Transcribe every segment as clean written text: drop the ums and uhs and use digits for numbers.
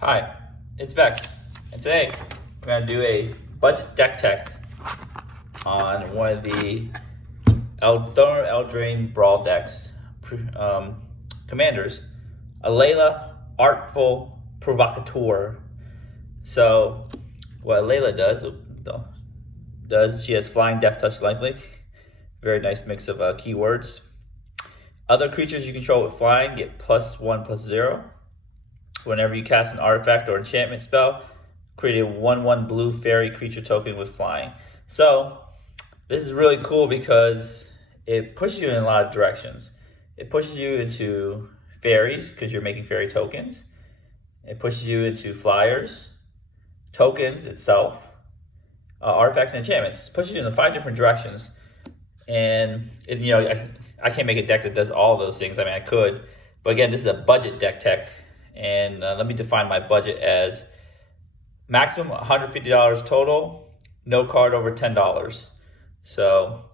Hi, it's Vex, and today we're going to do a budget deck tech on one of the Eldraine Brawl decks. Commanders, Alela, Artful Provocateur. So what Alela does she has Flying, Death Touch, Lifelink. Very nice mix of keywords. Other creatures you control with Flying get +1/+0. Whenever you cast an artifact or enchantment spell, create a 1/1 blue fairy creature token with Flying. So this is really cool because it pushes you in a lot of directions. It pushes you into fairies because you're making fairy tokens. It pushes you into flyers, tokens itself, artifacts and enchantments. It pushes you in 5 different directions. And I can't make a deck that does all those things. I mean, I could, but again, this is a budget deck tech. And let me define my budget as maximum $150 total, no card over $10. So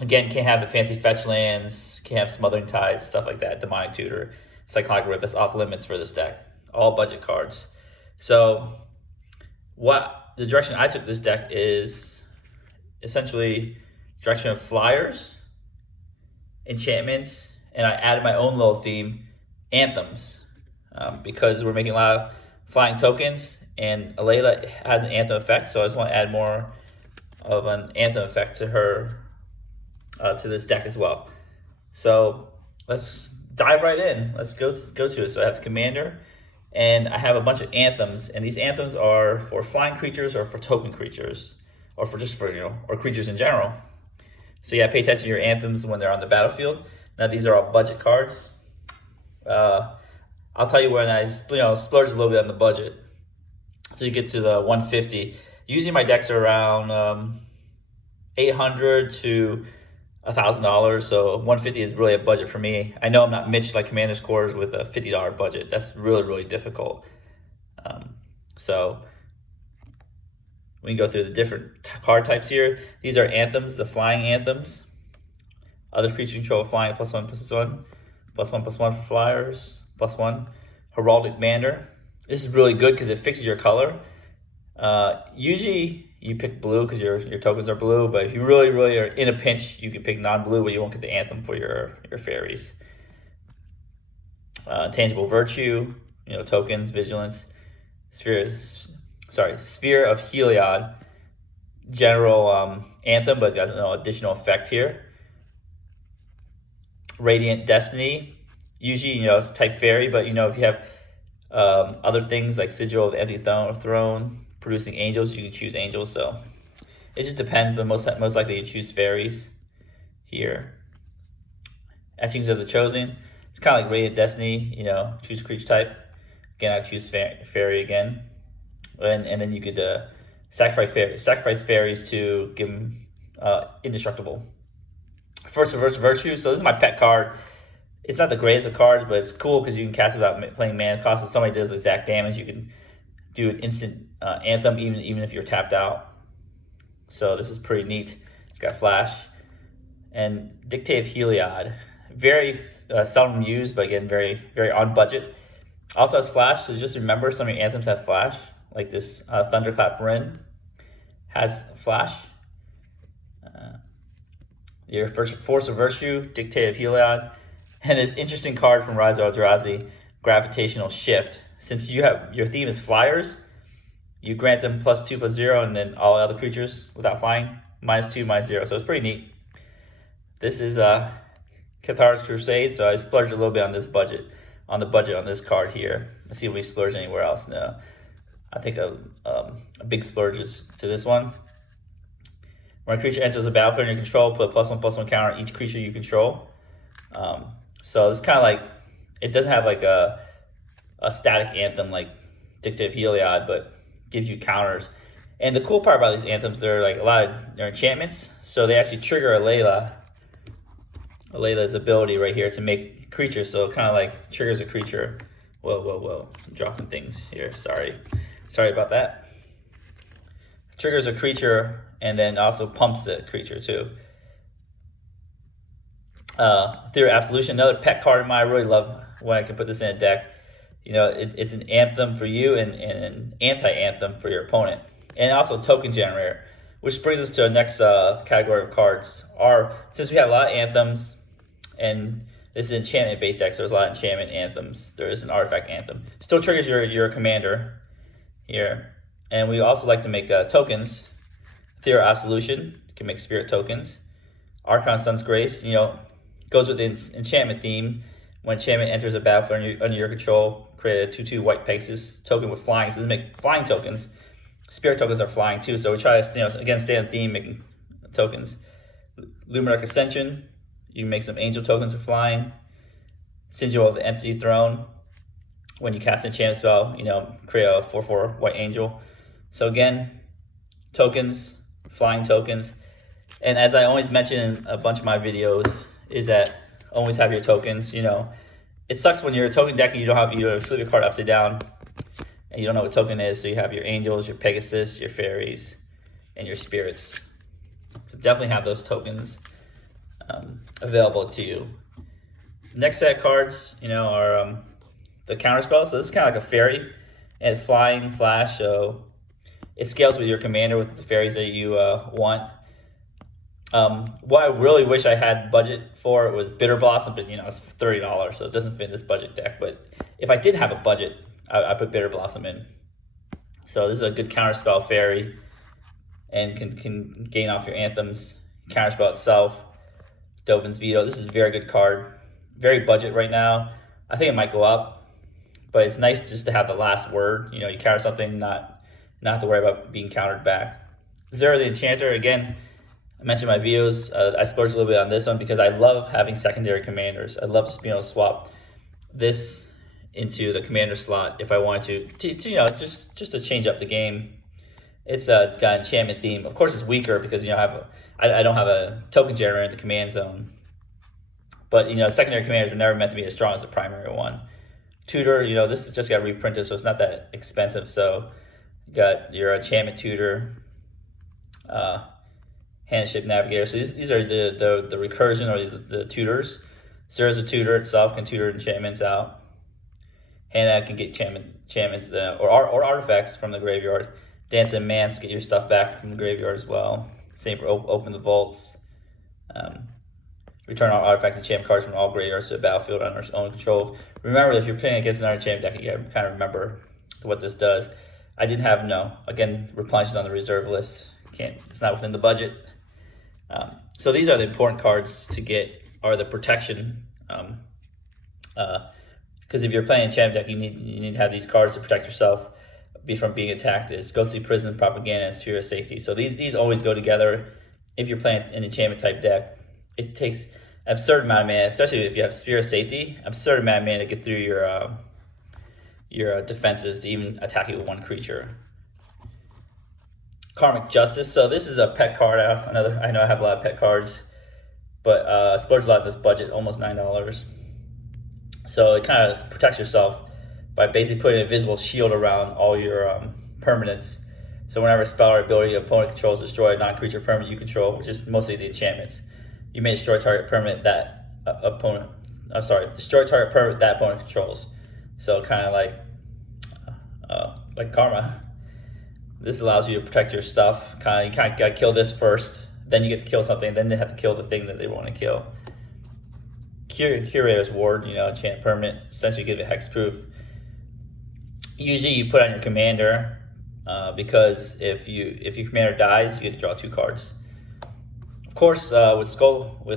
again, can't have the fancy fetch lands, can't have Smothering Tides, stuff like that, Demonic Tutor, Cyclonic Rift, that's off limits for this deck. All budget cards. So the direction I took this deck is essentially direction of flyers, enchantments, and I added my own little theme, anthems. Because we're making a lot of flying tokens, and Alela has an anthem effect, so I just want to add more of an anthem effect to her, to this deck as well. So let's dive right in. Let's go to it. So I have the commander, and I have a bunch of anthems, and these anthems are for flying creatures or for token creatures, or for or creatures in general. So yeah, pay attention to your anthems when they're on the battlefield. Now these are all budget cards. I'll tell you when I splurge a little bit on the budget. So you get to the 150. Usually my decks are around $800 to $1,000. So 150 is really a budget for me. I know I'm not Mitch like Commander's Cores with a $50 budget. That's really, really difficult. So we can go through the different card types here. These are anthems, the flying anthems. Other creatures control flying +1/+1, +1/+1 for flyers. +1. Heraldic Banner. This is really good because it fixes your color. Usually you pick blue because your tokens are blue, but if you really are in a pinch, you can pick non-blue, but you won't get the anthem for your fairies. Tangible Virtue, tokens, vigilance. Sphere of Heliod. General anthem, but it's got no additional effect here. Radiant Destiny. Usually, type fairy, but if you have other things like Sigil of the Empty Throne, producing angels, you can choose angels. So it just depends, but most likely you choose fairies here. Etchings of the Chosen. It's kind of like Radiant Destiny, choose creature type. Again, I choose fairy again. And then you could sacrifice fairies to give them indestructible. First Reverse Virtue. So this is my pet card. It's not the greatest of cards, but it's cool because you can cast it without playing mana cost. If somebody does exact damage, you can do an instant anthem even if you're tapped out. So this is pretty neat. It's got flash. And Dictate of Heliod. Very seldom used, but again, very, very on budget. Also has flash, so just remember some of your anthems have flash. Like this Thunderclap Wren has flash. Your first Force of Virtue, Dictate of Heliod. And this interesting card from Rise of Eldrazi, Gravitational Shift. Since your theme is flyers, you grant them +2/+0, and then all other creatures without flying -2, -0. So it's pretty neat. This is Cathar's Crusade, so I splurged a little bit on this budget, on this card here. Let's see if we splurge anywhere else. No, I think a big splurge is to this one. When a creature enters the battlefield under your control, put a +1/+1 counter on each creature you control. So it's kind of like, it doesn't have like a static anthem like Dictate of Heliod, but gives you counters. And the cool part about these anthems, they're enchantments, so they actually trigger Alela's ability right here to make creatures. So it kind of like triggers a creature. Whoa, I'm dropping things here. Sorry about that. Triggers a creature and then also pumps the creature too. Theory of Absolution, another pet card of mine. I really love when I can put this in a deck. You know, it's an anthem for you and an anti-anthem for your opponent. And also token generator, which brings us to our next category of cards. Since we have a lot of anthems, and this is an enchantment-based deck, so there's a lot of enchantment anthems. There is an artifact anthem. Still triggers your commander here. And we also like to make tokens. Ethereal Absolution, can make spirit tokens. Archon Sun's Grace, you know, goes with the enchantment theme. When enchantment enters a battlefield under your control, create a 2/2 white Pegasus token with flying. So they make flying tokens. Spirit tokens are flying too, so we try to, you know, again, stay on theme making tokens. Luminarch Ascension, you can make some angel tokens with flying. Sigil of the Empty Throne, when you cast an enchantment spell, you know, create a 4/4 white angel. So again, tokens, flying tokens. And as I always mention in a bunch of my videos, is that always have your tokens. You know, it sucks when you're a token deck and you flip your card upside down and you don't know what token is. So you have your angels, your Pegasus, your fairies, and your spirits. So definitely have those tokens available to you. Next set of cards, you know, are the counter spells. So this is kind of like a fairy and flying flash. So it scales with your commander with the fairies that you want. What I really wish I had budget for was Bitter Blossom, but you know, it's $30, so it doesn't fit in this budget deck. But if I did have a budget, I put Bitter Blossom in. So this is a good counterspell fairy, and can gain off your anthems. Counterspell itself, Dovin's Veto. This is a very good card. Very budget right now. I think it might go up, but it's nice just to have the last word. You know, you counter something, not have to worry about being countered back. Zero the Enchanter, again, I mentioned my videos. I splurged a little bit on this one because I love having secondary commanders. I love just being able to swap this into the commander slot if I wanted to you know, just to change up the game. It's got an enchantment theme. Of course, it's weaker because, you know, I don't have a token generator in the command zone. But, you know, secondary commanders are never meant to be as strong as the primary one. Tutor, you know, this has just got reprinted, so it's not that expensive. So you got your enchantment tutor, Handshake Navigator. So these are the recursion or the tutors. Zero's a tutor itself, can tutor enchantments out. Hannah can get enchantments or artifacts from the graveyard. Dance and Mance, get your stuff back from the graveyard as well. Same for Open the Vaults. Return all artifacts and enchantment cards from all graveyards to the battlefield under its own control. Remember, if you're playing against another enchantment deck, you gotta kind of remember what this does. I didn't have, again, replenishes on the reserve list. It's not within the budget. So these are the important cards to get, are the protection. Because if you're playing enchantment deck, you need to have these cards to protect yourself from being attacked. Is Ghostly Prison, Propaganda, and Sphere of Safety. So these always go together. If you're playing an enchantment type deck, it takes an absurd amount of mana, especially if you have Sphere of Safety, absurd amount of mana to get through your defenses to even attack you with one creature. Karmic Justice. So this is a pet card. I know I have a lot of pet cards, but splurge a lot in this budget, almost $9. So it kind of protects yourself by basically putting an invisible shield around all your permanents. So whenever a spell or ability an opponent controls, destroy a non-creature permanent you control, which is mostly the enchantments. You may destroy target permanent that destroy target permanent that opponent controls. So kind of like Karma. This allows you to protect your stuff. You kind of got to kill this first, then you get to kill something, then they have to kill the thing that they want to kill. Curator's Ward, enchant permanent, essentially give it hexproof. Usually you put on your commander because if your commander dies, you get to draw 2 cards. Of course, with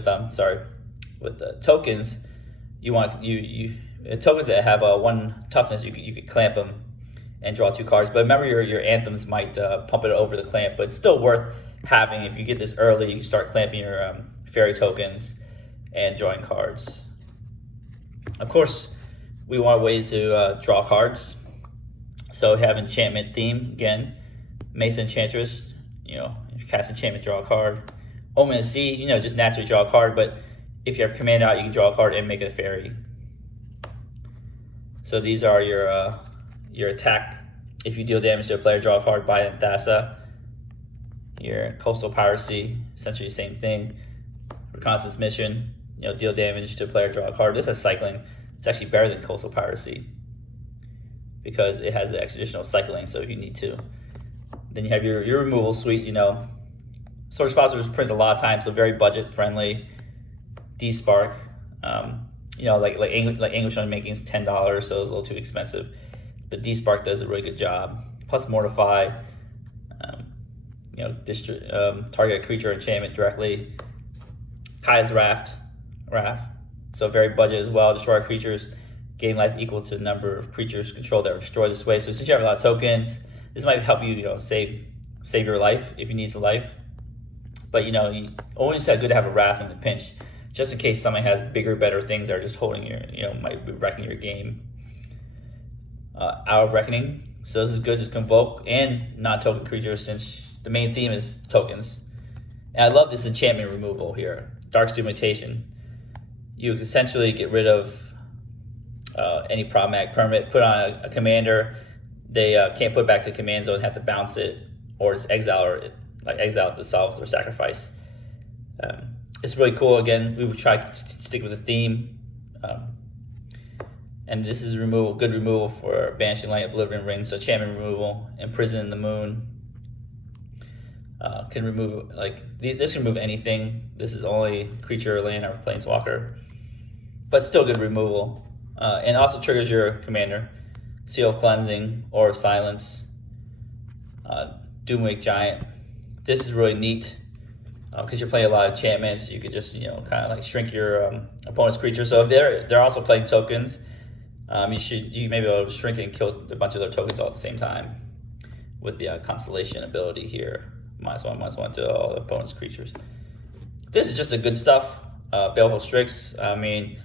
the tokens, you want tokens that have 1 toughness. You could clamp them and draw 2 cards. But remember, your anthems might pump it over the clamp, but it's still worth having. If you get this early, you can start clamping your fairy tokens and drawing cards. Of course, we want ways to draw cards. So we have enchantment theme again. Mason Enchantress, if you cast enchantment, draw a card. Omen of the Sea, just naturally draw a card, but if you have command out, you can draw a card and make it a fairy. So these are your attack. If you deal damage to a player, draw a card by Anthasa. Your Coastal Piracy, essentially the same thing. Reconnaissance Mission, deal damage to a player, draw a card. This has cycling. It's actually better than Coastal Piracy. because it has the additional cycling. So if you need to, then you have your removal suite. You know, Sword Expositors print a lot of times, so very budget friendly. D-Spark, you know, like English only making is $10, so it's a little too expensive. But D-Spark does a really good job. Plus Mortify, you know, target a creature enchantment directly. Kaya's Raft, so very budget as well. Destroy creatures, gain life equal to the number of creatures controlled that are destroyed this way. So since you have a lot of tokens, this might help you, you know, save your life if you need some life. But you know, you always good to have a Wrath in the pinch, just in case somebody has bigger, better things that are just holding your, you know, might be wrecking your game. Hour of Reckoning. So this is good, just convoke and non-token creatures, since the main theme is tokens. And I love this enchantment removal here. Darksteel Mutation. You essentially get rid of any problematic permanent, put on a commander. They can't put it back to command zone, have to bounce it, or just exile, or like exile it themselves or sacrifice. It's really cool. Again, we would try to stick with the theme. And this is removal, good removal for Banishing Light, Oblivion Ring, so enchantment removal. Imprison in the Moon. Can remove, like, this can remove anything. This is only creature, land, or planeswalker. But still good removal. And also triggers your commander. Seal of Cleansing, or Silence. Doomwake Giant. This is really neat, because you're playing a lot of enchantments. You could just, you know, kind of like shrink your opponent's creature. So if they're also playing tokens, you may be able to shrink it and kill a bunch of their tokens all at the same time with the Constellation ability here. -1/-1 to all the opponent's creatures. This is just the good stuff. Baleful Strix. I mean,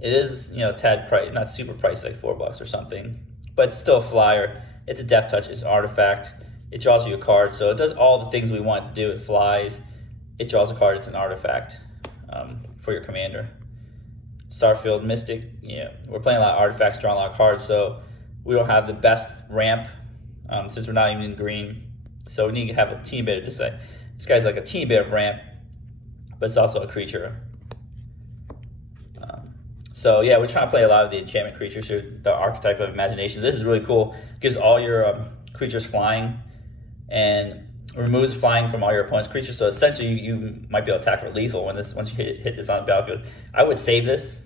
it is, you know, tad price, not super pricey, like $4 or something, but it's still a flyer. It's a Death Touch. It's an artifact. It draws you a card, so it does all the things we want it to do. It flies. It draws a card. It's an artifact for your commander. Starfield Mystic. Yeah, we're playing a lot of artifacts, drawing a lot of cards, so we don't have the best ramp since we're not even in green. So we need to have a teeny bit of this guy's like a teeny bit of ramp, but it's also a creature. So yeah, we're trying to play a lot of the enchantment creatures here, the archetype of imagination. This is really cool. Gives all your creatures flying, and removes flying from all your opponent's creatures. So essentially, you might be able to attack for lethal once you hit this on the battlefield. I would save this.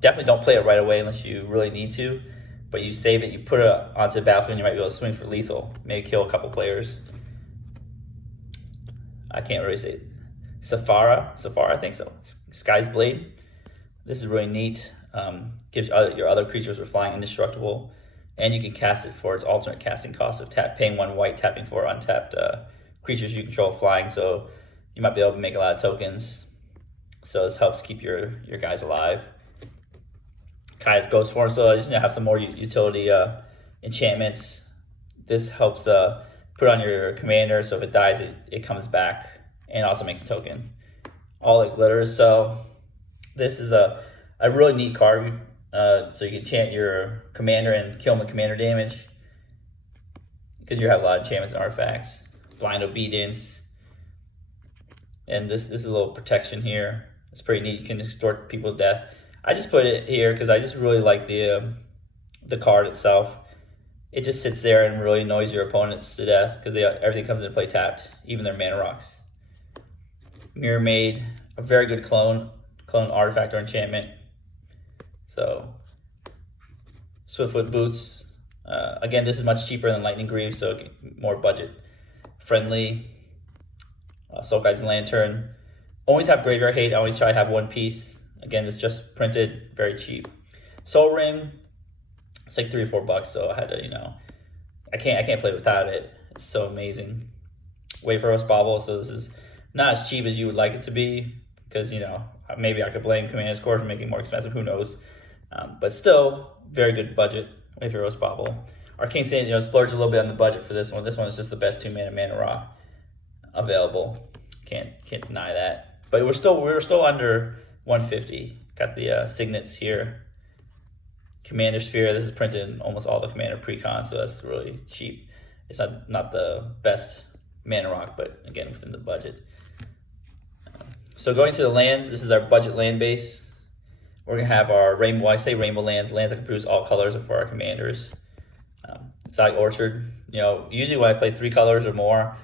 Definitely don't play it right away unless you really need to. But you save it, you put it onto the battlefield, and you might be able to swing for lethal. Maybe kill a couple players. I can't really say it. Safara, I think so. Sky's Blade. This is really neat. Gives your other creatures with flying indestructible. And you can cast it for its alternate casting cost of paying 1 white, tapping for untapped creatures you control flying. So you might be able to make a lot of tokens. So this helps keep your guys alive. Kaya's Ghost Form, so I just have some more utility enchantments. This helps put on your commander, so if it dies, it comes back, and also makes a token. All it glitters, so this is a really neat card. So you can enchant your commander and kill him with commander damage, because you have a lot of enchantments and artifacts. Blind Obedience, and this is a little protection here. It's pretty neat. You can extort people to death. I just put it here because I just really like the card itself. It just sits there and really annoys your opponents to death because everything comes into play tapped, even their mana rocks. Mirror Maid, a very good clone artifact or enchantment. So Swiftfoot Boots. Again, this is much cheaper than Lightning Greaves, so more budget friendly. Soul Guide's Lantern. Always have Graveyard Hate. I always try to have one piece. Again, it's just printed, very cheap. Soul Ring, it's like $3 or $4, so I had to, you know, I can't play without it. It's so amazing. Wayfarer's Bauble, so this is not as cheap as you would like it to be, because, you know, maybe I could blame Command Core for making it more expensive, who knows. But still, very good budget. Wayfarer's Bauble. Arcane Saint, you know, splurged a little bit on the budget for this one. This one is just the best 2-mana rock available. Can't deny that. But we were still under 150. Got the signets here. Commander Sphere. This is printed in almost all the Commander precon, so that's really cheap. It's not the best mana rock, but again within the budget. So going to the lands, this is our budget land base. We're gonna have our rainbow. I say rainbow lands that can produce all colors for our commanders. Exotic Orchard. You know, usually when I play 3 colors or more,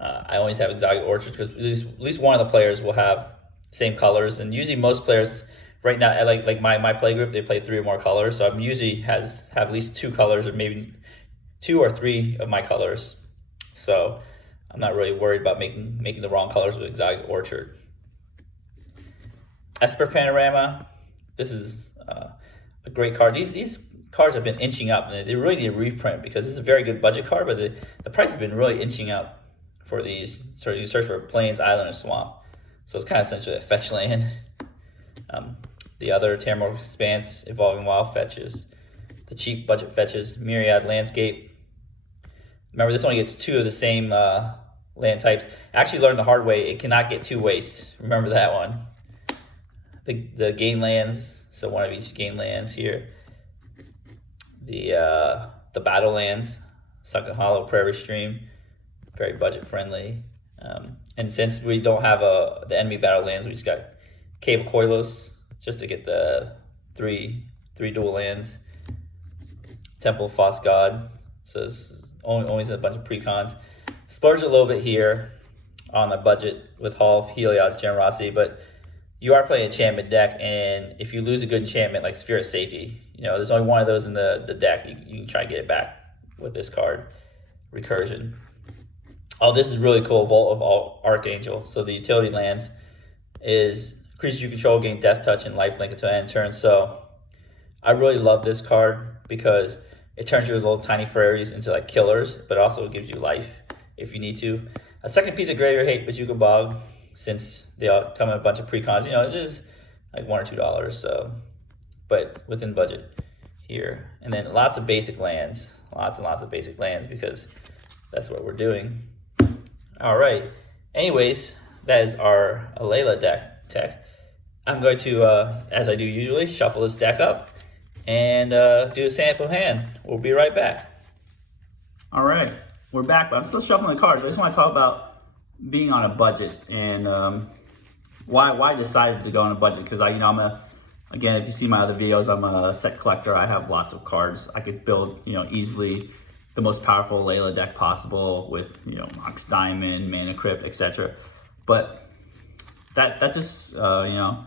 I always have Exotic Orchards because at least one of the players will have same colors, and usually most players right now, like my play group, they play 3 or more colors, so I'm usually have at least 2 colors or maybe 2 or 3 of my colors. So I'm not really worried about making the wrong colors with Exotic Orchard. Esper Panorama. This is a great card. These cards have been inching up, and they really need a reprint because this is a very good budget card, but the price has been really inching up for these. So you search for Plains, Island, or Swamp. So it's kind of essentially a fetch land. The other Tamar Expanse, Evolving Wild fetches. The cheap budget fetches, Myriad Landscape. Remember, this only gets 2 of the same land types. I actually learned the hard way, it cannot get 2 waste. Remember that one. The gain lands, so 1 of each gain lands here. The battle lands, Sunken Hollow, Prairie Stream, very budget friendly. And since we don't have the enemy battle lands, we just got Cave of Koilos just to get the three dual lands. Temple of False God, so it's always a bunch of precons. Splurge a little bit here on the budget with Hall of Heliod's Generosity, but you are playing enchantment deck, and if you lose a good enchantment like Sphere of Safety, you know, there's only 1 of those in the deck, you can try to get it back with this card, Recursion. Oh, this is really cool, Vault of Archangel. So the utility lands is creatures you control gain Death Touch and Lifelink until end turn. So I really love this card because it turns your little tiny fairies into like killers, but also it gives you life if you need to. A second piece of Graveyard Hate, Bajuka Bog, since they all come in a bunch of precons, you know, it is like $1 or $2, so, but within budget here. And then lots of basic lands, lots and lots of basic lands because that's what we're doing. All right, anyways, that is our Alela deck. I'm going to, as I do usually, shuffle this deck up and do a sample hand. We'll be right back. All right, we're back, but I'm still shuffling the cards. I just want to talk about being on a budget and why I decided to go on a budget, because again, if you see my other videos, I'm a set collector. I have lots of cards. I could build, easily the most powerful Alela deck possible with, Mox Diamond, Mana Crypt, etc. But that just, it kind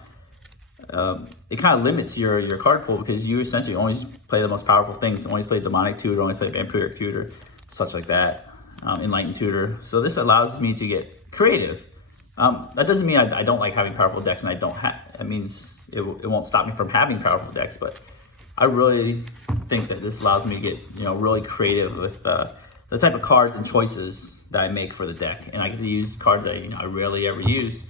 of limits your card pool because you essentially always play the most powerful things. Always play Demonic Tutor, only play Vampiric Tutor, such like that, Enlightened Tutor. So this allows me to get creative. That doesn't mean I don't like having powerful decks, and I don't have. That means it won't stop me from having powerful decks. But I really think that this allows me to get really creative with the type of cards and choices that I make for the deck, and I get to use cards that I rarely ever use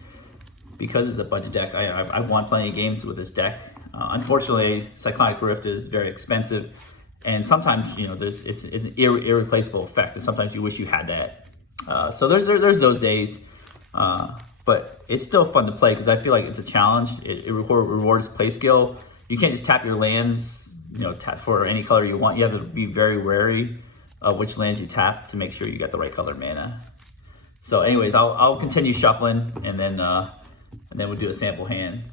because it's a budget deck. I want playing games with this deck. Unfortunately, Cyclonic Rift is very expensive, and sometimes it's an irreplaceable effect, and sometimes you wish you had that. So there's those days. But it's still fun to play because I feel like it's a challenge. It rewards play skill. You can't just tap your lands, tap for any color you want. You have to be very wary of which lands you tap to make sure you got the right color mana. So anyways, I'll continue shuffling and then we'll do a sample hand.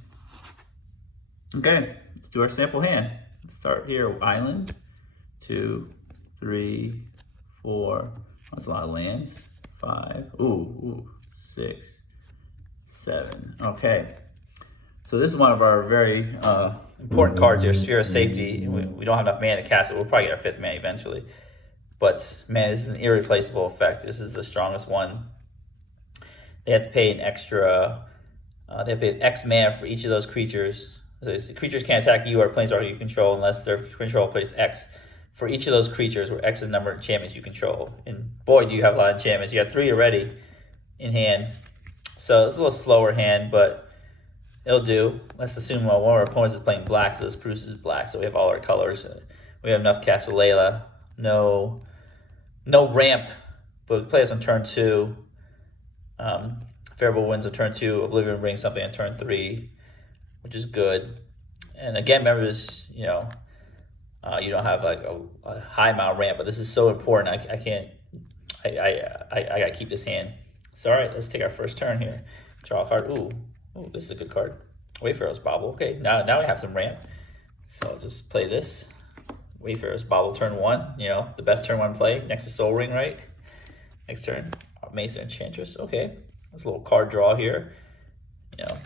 Okay, let's do our sample hand. Let's start here, Island, 2, 3, 4, that's a lot of lands, 5, ooh. 6, 7. Okay, so this is one of our very important cards here, Sphere of Safety. We don't have enough mana to cast it. We'll probably get our 5th mana eventually. But man, this is an irreplaceable effect. This is the strongest one. They have to pay an extra, they have to pay X mana for each of those creatures. So creatures can't attack you or planeswalker you control unless their control plays X for each of those creatures, where X is the number of enchantments you control. And boy, do you have a lot of enchantments. You got 3 already in hand, so it's a little slower hand, but it'll do. Let's assume one of our opponents is playing black, so this produces black, so we have all our colors. We have enough cast Alela. No ramp, but we play this on turn 2. Favorable Winds on turn 2. Oblivion brings something on turn 3, which is good. And again, remember this, you don't have like a high amount of ramp, but this is so important. I gotta keep this hand. So all right, let's take our first turn here. Draw a card. Ooh, this is a good card. Wayfarer's Bauble. Okay, now we have some ramp. So I'll just play this. Wayfarer's Bauble turn 1, you know, the best turn 1 play next to Soul Ring, right? Next turn, Mesa Enchantress. Okay, there's a little card draw here. You know,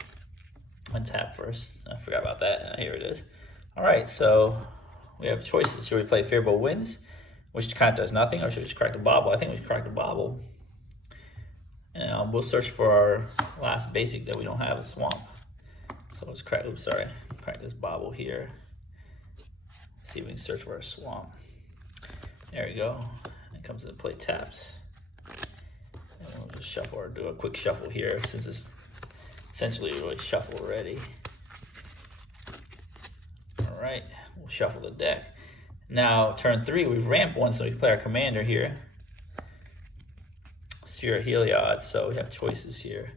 untap first. I forgot about that. Here it is. All right, so we have choices. Should we play Favorable Winds, which kind of does nothing, or should we just crack the Bauble? I think we should crack the Bauble. And we'll search for our last basic that we don't have, a Swamp. So let's crack, oops, sorry, crack this Bauble here. See if we can search for a Swamp. There we go. It comes into play tapped. And we'll just shuffle or do a quick shuffle here since it's essentially really shuffle already. All right, we'll shuffle the deck. Now, turn 3, we've ramped 1, so we can play our commander here. Sphere of Heliod, so we have choices here.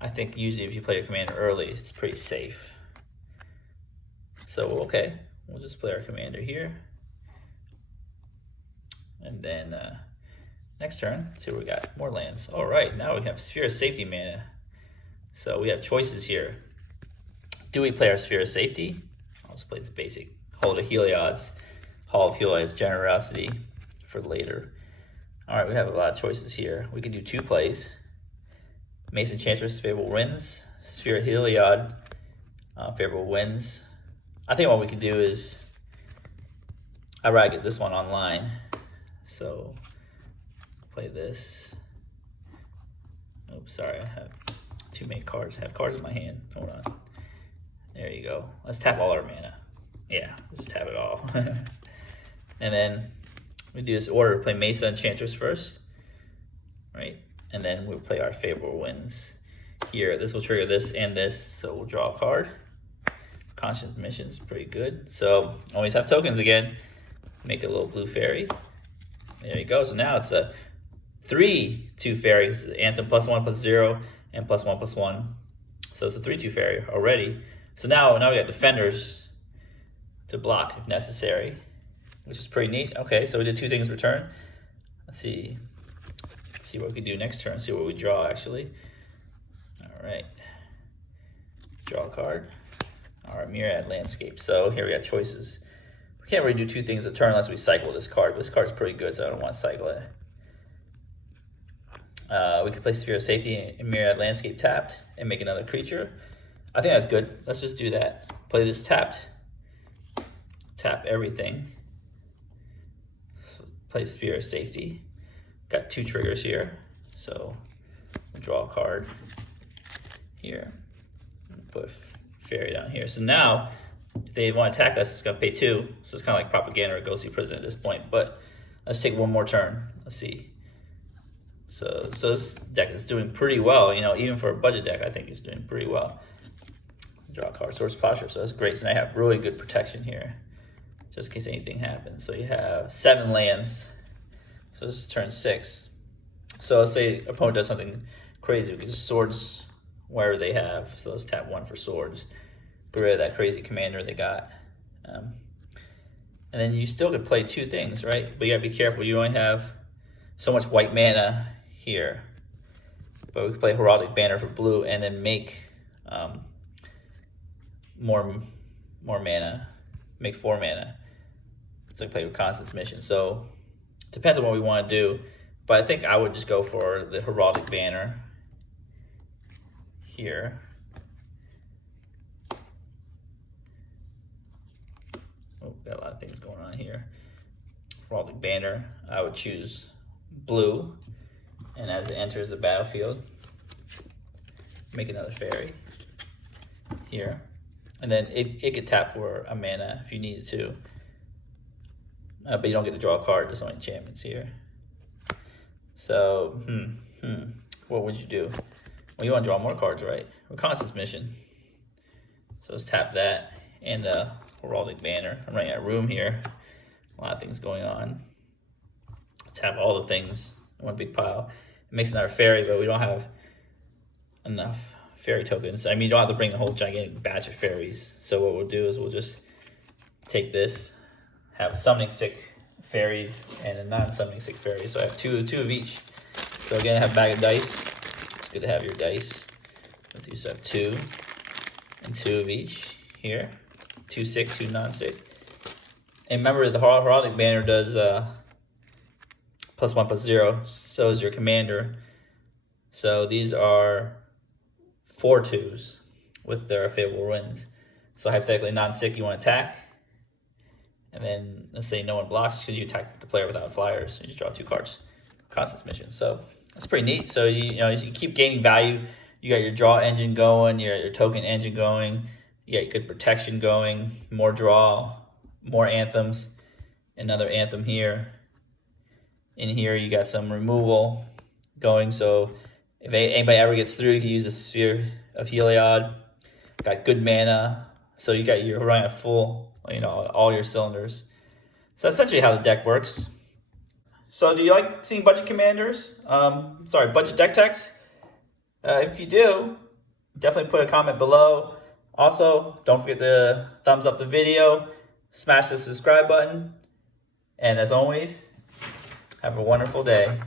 I think usually if you play a commander early, it's pretty safe. So, okay, we'll just play our commander here. And then next turn, see what we got, more lands. All right, now we have Sphere of Safety mana. So we have choices here. Do we play our Sphere of Safety? I'll just play this basic. Hall of Heliod's, Hall of Heliod's Generosity for later. All right, we have a lot of choices here. We can do 2 plays. Mesa Enchantress, Favorable Winds. Sphere of Heliod, Favorable Winds. I think what we can do is, I'd rather get this one online. So, play this. Oops, sorry, I have too many cards. I have cards in my hand. Hold on. There you go. Let's tap all our mana. Yeah, let's just tap it all. And then we do this order, play Mesa Enchantress first, right? And then we'll play our Favorable Winds here. This will trigger this and this, so we'll draw a card. Conscience Mission's pretty good. So always have tokens again. Make a little blue fairy. There you go. So now it's a 3/2 fairy. This is Anthem +1/+0 and +1/+1. So it's a 3/2 fairy already. So now we got defenders to block if necessary, which is pretty neat. Okay, so we did 2 things per turn. Let's see what we can do next turn. See what we draw actually. All right, draw a card. All right, Myriad Landscape. So here we got choices. We can't really do 2 things a turn unless we cycle this card. But this card's pretty good, so I don't want to cycle it. We could play Sphere of Safety and Myriad Landscape tapped and make another creature. I think that's good. Let's just do that. Play this tapped. Tap everything. Play Sphere of Safety. Got 2 triggers here. So we'll draw a card here. Put fairy down here. So now, if they want to attack us, it's going to pay 2. So it's kind of like Propaganda or Ghostly Prison at this point. But let's take one more turn. Let's see. So this deck is doing pretty well. You know, even for a budget deck, I think it's doing pretty well. Draw a card, Source Posture. So that's great. So now I have really good protection here, just in case anything happens. So you have 7 lands. So this is turn 6. So let's say opponent does something crazy. We can just swords wherever they have. So let's tap 1 for swords. Get rid of that crazy commander they got. And then you still could play 2 things, right? But you gotta be careful. You only have so much white mana here. But we could play Heraldic Banner for blue and then make more mana. Make 4 mana. So we play Reconnaissance Mission. So depends on what we want to do. But I think I would just go for the Heraldic Banner here. Oh, got a lot of things going on here. Heraldic Banner, I would choose blue. And as it enters the battlefield, make another fairy here. And then it could tap for a mana if you needed to. But you don't get to draw a card, there's only enchantments here. So, what would you do? Well, you want to draw more cards, right? Reconnaissance Mission. So let's tap that and the Heraldic Banner. I'm running out of room here. A lot of things going on. Tap all the things in one big pile. It makes another fairy, but we don't have enough fairy tokens. I mean, you don't have to bring the whole gigantic batch of fairies. So what we'll do is we'll just take this, have summoning sick fairies and a non-summoning sick fairy. So I have two of each. So again, I have a bag of dice. It's good to have your dice. With these, I have 2 and 2 of each here. 2 sick, 2 non-sick. And remember, the Heraldic Banner does +1/+0. So is your commander. So these are 4/2s with their favorable winds. So hypothetically, non-stick, you want to attack. And then let's say no one blocks because you attack the player without flyers. You just draw 2 cards. Constant mission. So that's pretty neat. So you keep gaining value. You got your draw engine going. You got your token engine going. You got good protection going. More draw. More anthems. Another anthem here. In here you got some removal going. So if anybody ever gets through, you can use the Sphere of Heliod. Got good mana. So you're running a full, all your cylinders. So that's essentially how the deck works. So do you like seeing budget commanders? Budget deck techs? If you do, definitely put a comment below. Also, don't forget to thumbs up the video, smash the subscribe button, and as always, have a wonderful day.